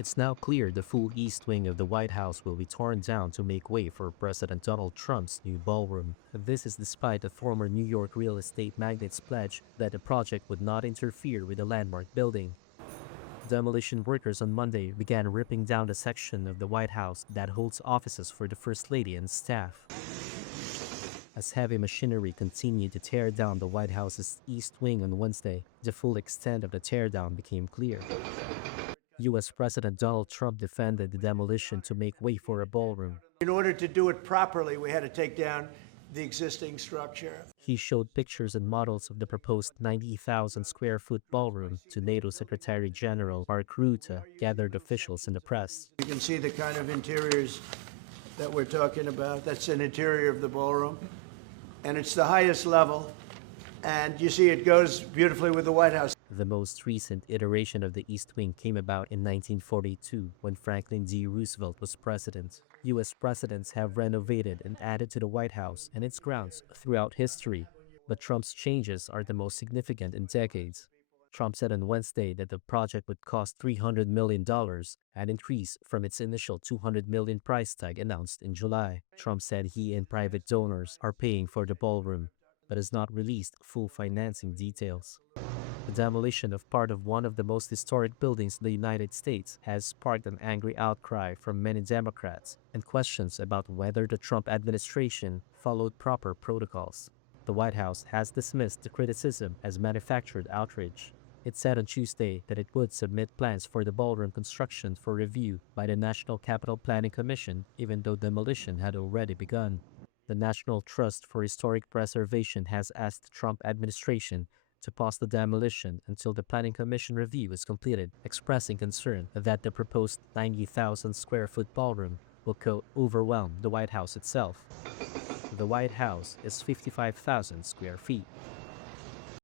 It's now clear the full east wing of the White House will be torn down to make way for President Donald Trump's new ballroom. This is despite a former New York real estate magnate's pledge that the project would not interfere with the landmark building. Demolition workers on Monday began ripping down the section of the White House that holds offices for the First Lady and staff. As heavy machinery continued to tear down the White House's east wing on Wednesday, the full extent of the teardown became clear. U.S. President Donald Trump defended the demolition to make way for a ballroom. In order to do it properly, we had to take down the existing structure. He showed pictures and models of the proposed 90,000 square foot ballroom to NATO Secretary General Mark Rutte, gathered officials in the press. You can see the kind of interiors that we're talking about. That's an interior of the ballroom, and it's the highest level. And you see it goes beautifully with the White House. The most recent iteration of the East Wing came about in 1942 when Franklin D. Roosevelt was president. U.S. presidents have renovated and added to the White House and its grounds throughout history, but Trump's changes are the most significant in decades. Trump said on Wednesday that the project would cost $300 million, an increase from its initial $200 million price tag announced in July. Trump said he and private donors are paying for the ballroom, but has not released full financing details. The demolition of part of one of the most historic buildings in the United States has sparked an angry outcry from many Democrats and questions about whether the Trump administration followed proper protocols. The White House has dismissed the criticism as manufactured outrage. It said on Tuesday that it would submit plans for the ballroom construction for review by the National Capital Planning Commission, even though demolition had already begun. The National Trust for Historic Preservation has asked the Trump administration to pause the demolition until the Planning Commission review is completed, expressing concern that the proposed 90,000 square foot ballroom will overwhelm the White House itself. The White House is 55,000 square feet.